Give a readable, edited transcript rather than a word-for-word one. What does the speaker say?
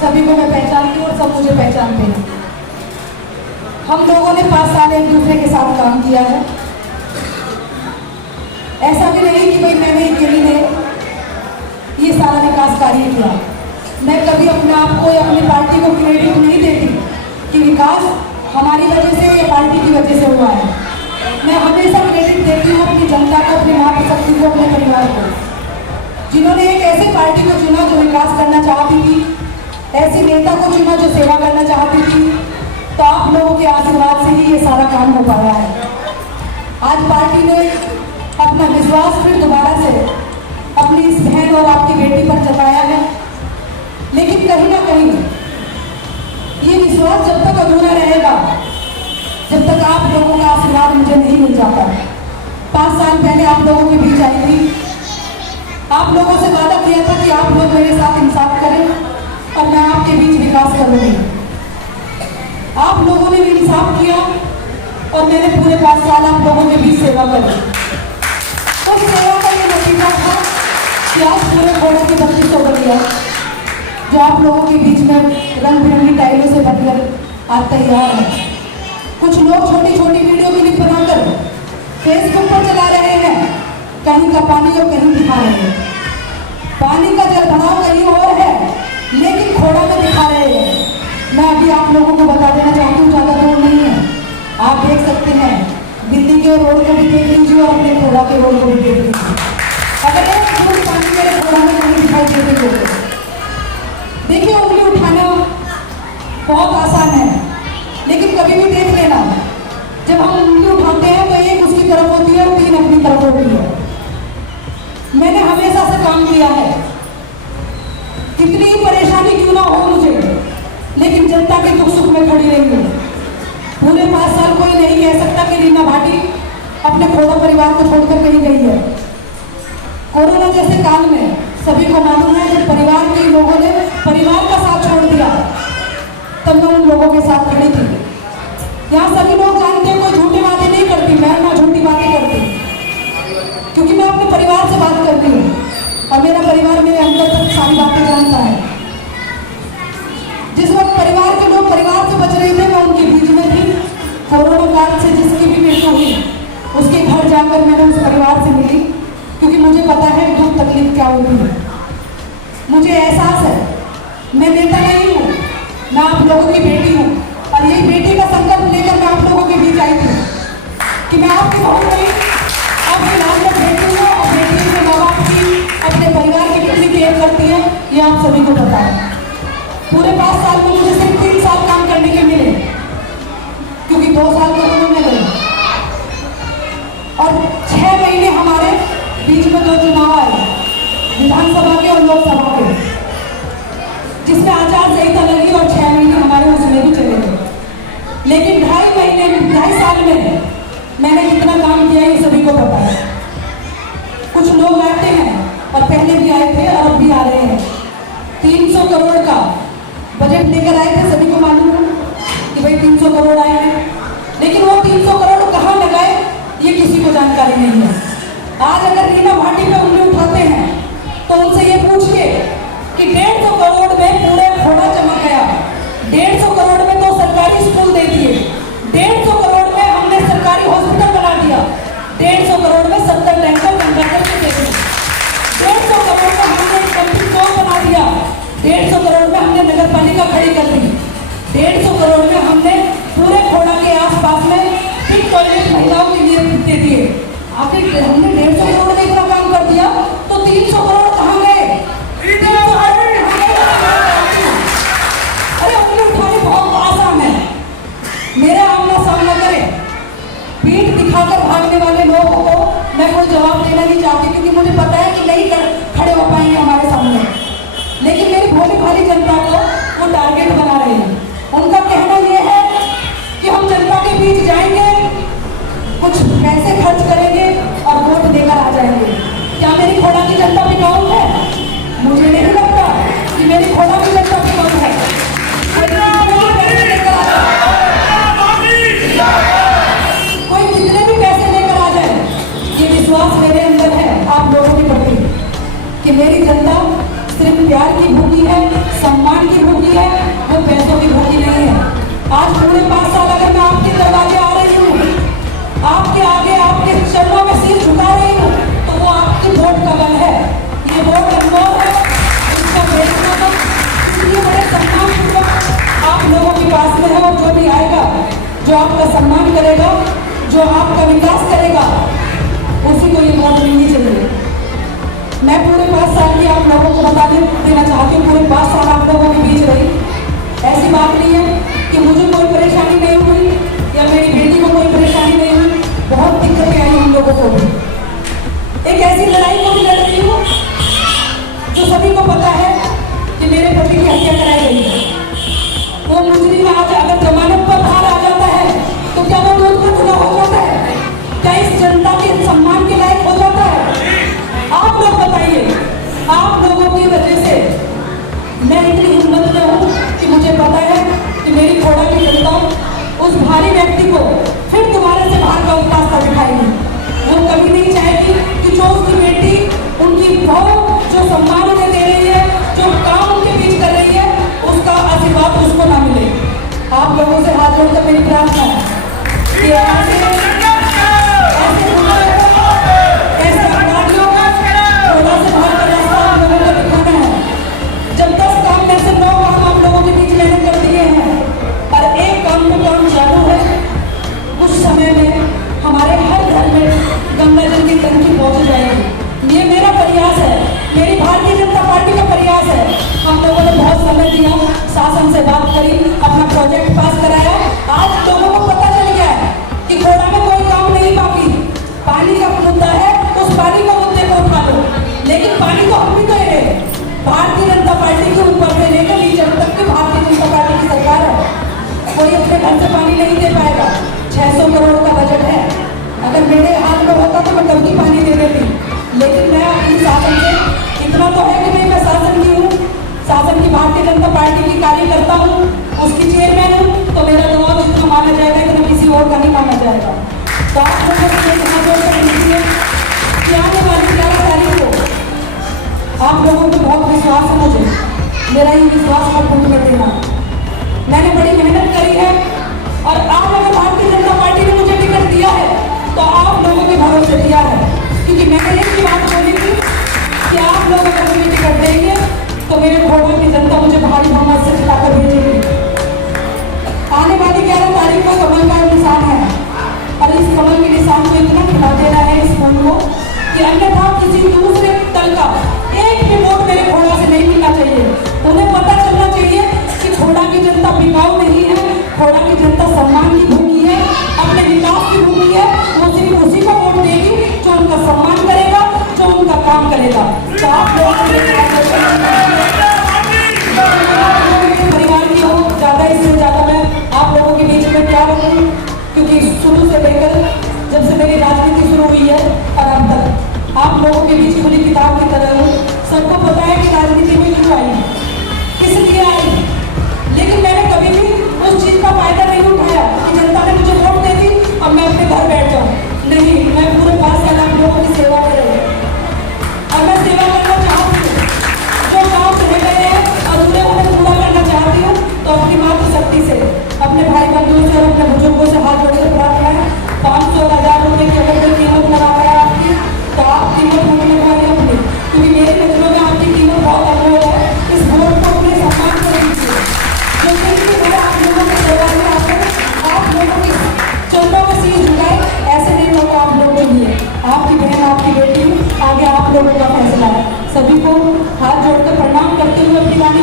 सभी को मैं पहचानती हूँ और सब मुझे पहचानते हैं। हम लोगों ने 5 साल एक दूसरे के साथ काम किया है। ऐसा भी नहीं कि भाई मैंने अकेली ने ये सारा विकास कार्य किया। मैं कभी अपने आप को या अपनी पार्टी को क्रेडिट नहीं देती कि विकास हमारी वजह से या पार्टी की वजह से हुआ है। मैं हमेशा क्रेडिट देती हूँ अपनी जनता को, अपनी महाशक्ति को, अपने परिवार को, जिन्होंने एक ऐसे पार्टी को चुना जो विकास करना चाहती थी, ऐसे नेता को चुना जो सेवा करना चाहती थी। तो आप लोगों के आशीर्वाद से ही ये सारा काम हो पाया है। आज पार्टी ने अपना विश्वास फिर दोबारा से अपनी इस बहन और आपकी बेटी पर जताया है, लेकिन कहीं ना कहीं ये विश्वास जब तक अधूरा रहेगा जब तक आप लोगों का आशीर्वाद मुझे नहीं मिल जाता। 5 साल पहले आप लोगों के बीच आई थी, आप लोगों से वादा किया था कि आप लोग मेरे साथ इंसाफ करें और मैं आपके बीच विकास करूंगी। आप लोगों ने भी इंसाफ किया और मैंने पूरे 5 साल आप लोगों के बीच सेवा करी। उस सेवा का ये नतीजा था कि आज पूरे घोड़े की 2500 गलियां जो आप लोगों के बीच में रंग बिरंगी टाइलों से बनकर आज तैयार है। कुछ लोग छोटी छोटी वीडियो क्लिप बनाकर फेसबुक पर चला रहे हैं, कहीं का पानी और कहीं दिखा रहे हैं। पानी का जल भराव कहीं और है, लेकिन खोड़ा में दिखा रहे हैं। मैं अभी आप लोगों को बता देना चाहती हूँ, ज़्यादा दूर नहीं है, आप देख सकते हैं। दिल्ली के रोड को भी देख लीजिए और अपने खोड़ा के रोड को भी देख लीजिए। अगर एक बूंद पानी मेरे खोड़ा में नहीं दिखाई देते तो देखिए, उंगली उठाना बहुत आसान है, लेकिन कभी भी देख लेना, जब हम उंगली उठाते हैं तो एक उसकी तरफ होती है और 3 अपनी तरफ होती है। मैंने हमेशा से काम किया है, कितनी ही परेशानी क्यों ना हो मुझे, लेकिन जनता के दुख सुख में खड़ी रही हूँ। पूरे 5 साल कोई नहीं कह सकता कि रीना भाटी अपने खोड़ा परिवार को छोड़कर कहीं गई है। कोरोना जैसे काल में सभी को मालूम है, जब परिवार के लोगों ने परिवार का साथ छोड़ दिया तब मैं उन लोगों के साथ खड़ी थी। यहाँ सभी लोग जानते हैं, कोई झूठी बातें नहीं करती, मैं ना झूठी बातें करती, क्योंकि मैं अपने परिवार से बात करती हूँ और मेरा परिवार मेरे अंदर तक सारी बातें जानता है। जिस वक्त परिवार के लोग परिवार से बच रहे थे, मैं उनके बीच में थी। कोरोना काल से जिसकी भी मृत्यु हुई, उसके घर जाकर मैंने उस परिवार से मिली, क्योंकि मुझे पता है दुख तकलीफ क्या होती है। मुझे एहसास है, मैं नेता नहीं हूँ, मैं आप लोगों की बेटी हूँ, और यही बेटी का संकल्प लेकर मैं आप लोगों के बीच आई थी कि मैं आपकी बहू नहीं, आपके नाम में बेटी हूँ, और बेटी अपने माँ बाप की, अपने परिवार की कितनी केयर करती है ये आप सभी को पता है। पूरे 5 साल में मुझे सिर्फ 3 साल काम करने के मिले, क्योंकि 2 साल कोरोना में गए और 6 महीने हमारे बीच में 2 चुनाव आए, विधानसभा के और लोकसभा के, जिसमें आचार संहिता लगी और 6 महीने हमारे उसमें भी चले गए। लेकिन 2.5 साल में मैंने कितना काम किया ये सभी को पता है। कुछ लोग आते हैं और पहले भी आए थे और अब भी आ रहे हैं। 300 करोड़ का बजट लेकर आए थे, सभी को मालूम है कि भाई 300 करोड़ आए हैं, लेकिन वो 300 करोड़ कहाँ लगाए ये किसी को जानकारी नहीं है। आज अगर रीना भाटी पे उंगली उठाते हैं तो उनसे ये पूछ के कि 150 करोड़ में पूरे घोड़ा चमक गया, 150 करोड़ में तो सरकारी स्कूल दे दिए, 150 करोड़ में हमने सरकारी हॉस्पिटल बना दिया, 150 करोड़ में 70 टैंकर गंगा जल के दे दिए, 150 करोड़ में हमने कंपनी चौक बना दिया, 150 करोड़ में हमने नगर पालिका खड़ी कर दी, 150 करोड़ में हमने पूरे घोड़ा के आसपास में पिंक टॉयलेट महिलाओं के लिए दे दिए। आखिर हमने 150 करोड़ में इतना काम कर दिया तो 300 करोड़ कहाँ गए? अरे अपने उठाने बहुत आसान है, मेरा आमना सामना करें। पीठ दिखाकर भागने वाले लोगों को मैं कोई जवाब देना नहीं चाहती, क्योंकि मुझे पता है कि नहीं खड़े हो पाएंगे हमारे सामने। लेकिन मेरी भोली भाली जनता को वो टारगेट बना रहे हैं। उनका कहना यह है कि हम जनता के बीच जाएंगे, कुछ पैसे खर्च करेंगे और वोट देकर आ जाएंगे। क्या मेरी खोड़ा की जनता बिकाऊ है? मुझे नहीं लगता कि मेरी खोड़ा की जनता बिकाऊ है। कोई कितने भी पैसे लेकर आ जाए, ये विश्वास मेरे अंदर है आप लोगों के प्रति कि मेरी जनता सिर्फ प्यार की भूखी है, सम्मान की भूखी है, वो पैसों की भूखी नहीं है। आज पूरे 5 साल अगर मैं आपके दरवाजे आ रही हूँ, आपके आगे आपके चरणों में सिर झुका रही हूँ, तो वो आपकी वोट का बल है। ये वोट अनमोल है, इसका बेचना मत। इसलिए बड़े सम्मानपूर्वक आप लोगों के पास में है, और जो भी आएगा, जो आपका सम्मान करेगा, जो आपका विकास करेगा, उसी को ये वोट मिलनी चाहिए। मैं पूरे 5 साल की आप लोगों को बता देना चाहती हूँ, पूरे 5 साल आप लोगों के बीच रही। ऐसी बात नहीं है कि मुझे कोई परेशानी नहीं हुई या मेरी बेटी को कोई परेशानी नहीं हुई। बहुत दिक्कतें आई हम लोगों को भी। एक ऐसी लड़ाई को भी लड़ रही हूँ जो सभी को पता है कि मेरे पति की हत्या कराई गई है। वो मुजरिम आज अगर जमानत पर बाहर आ जाता है तो क्या वो रोज का खुदा हो जाता है? क्या इस जनता के सम्मान के लायक हो जाता है? आप लोग बताइए। आप लोगों की वजह से मैं इतनी हिम्मत में हूँ कि मुझे पता है कि मेरी खोड़ा की जनता उस भारी व्यक्ति को फिर दोबारा से बाहर का रास्ता दिखाएगी। वो कभी नहीं चाहेगी कि जो उसकी बेटी, उनकी बहू जो सम्मान उन्हें दे रही है, जो काम उनके बीच कर रही है, उसका आशीर्वाद उसको ना मिले। आप लोगों से हाथ जोड़कर मेरी प्रार्थना है कि ऐसे अपराधियों का खोड़ा से बाहर का रास्ता आप लोगों को दिखाना है। जब 10 काम में से 9 काम आप लोगों के बीच मैंने कर दिए हैं और एक काम पे काम चालू है, उस समय में हमारे हर घर में गंगा जल की टंकी पहुंच जाएगी। ये मेरा प्रयास है, मेरी भारतीय जनता पार्टी का प्रयास है। हम लोगों ने बहुत समय दिया, शासन से बात करी, अपना प्रोजेक्ट पास कराया। आज लोगों को पता चल गया है कि खोड़ा में कोई काम नहीं बाकी। पानी का मुद्दा है, उस पानी को मुद्दे को उठा लो, लेकिन पानी को हम भी दे रहे। भारतीय जनता पार्टी के ऊपर से लेकर नीचे तक की भारतीय जनता पार्टी की सरकार है। कोई अपने घर से पानी नहीं दे पाएगा। 600 करोड़ का बजट है। अगर मेरे हाथ में होता तो मैं कभी पानी दे देती, लेकिन मैं अपनी शासन से इतना तो है कि नहीं, मैं शासन की हूँ, शासन की भारतीय जनता पार्टी की कार्यकर्ता हूँ, उसकी चेयरमैन हूँ, तो मेरा दबाव इतना माना जाएगा, इतना किसी और का नहीं माना जाएगा। तो आप लोगों को कि आने वाली 11 तारीख को आप लोगों को बहुत विश्वास है मुझे, मेरा ये विश्वास मत भूलने देना। मैंने बड़ी मेहनत करी है और आप अगर भारतीय जनता पार्टी ने मुझे टिकट दिया है तो आप लोगों के भरोसे दिया है, क्योंकि मैंने एक ही बात बोली थी कि आप लोग अगर मुझे टिकट देंगे तो मेरे खोड़ों की जनता मुझे भारी बहुमत से जिताकर भेजेगी। आने वाली 11 तारीख को कमल का निशान है और इस कमल के निशान को इतना खिला देना है इस फोन को कि अन्यथा किसी दूसरे दल का एक भी वोट मेरे खोड़ा से नहीं मिलना चाहिए। उन्हें पता चलना चाहिए कि खोड़ा की जनता बिकाऊ नहीं है, खोड़ा की जनता सम्मान की भूखी है, अपने विकास की भूखी है। वो सिर्फ उसी को वोट देगी जो उनका सम्मान करेगा, जो उनका काम करेगा। तो आप लोग परिवार की हो, ज़्यादा इससे ज़्यादा मैं आप लोगों के बीच में क्या बोलूँ, क्योंकि शुरू से लेकर जब से मेरी राजनीति शुरू हुई है और अब तक आप लोगों के बीच खुली किताब की तरह हूँ। सबको पता है कि राजनीति में क्यों आई, किस लिए आई, लेकिन मैंने कभी भी उस चीज़ का फायदा नहीं उठाया कि जनता ने मुझे वोट दे दी अब मैं अपने घर बैठ जाऊँ। नहीं, मैं पूरे 5 साल आप लोगों की सेवा कर रही हूँ और मैं सेवा करना चाहती हूँ। जो काम रह गए हैं अधूरे उन्हें पूरा करना चाहती हूँ, तो अपनी मातृशक्ति से, अपने भाई बंधुओं से और अपने बुजुर्गों से हाथ जोड़कर प्रार्थना है। 500-1000 रुपये की अगर कोई कीमत लगा है आपकी, तो आप कीमत मत लगवाइए अपनी, क्योंकि मेरे नजरों में आपकी कीमत बहुत अनमोल है। इस वोट को अपने सम्मान से लीजिए। जो कि मैं आप लोगों की सेवा में आकर आप लोगों की चरणों में सिर झुकाए, ऐसे नहीं होगा। आप लोगों के लिए आपकी बहन, आपकी बेटी, आगे आप लोगों का फैसला है। सभी को हाथ जोड़कर प्रणाम करते हुए अपनी वाणी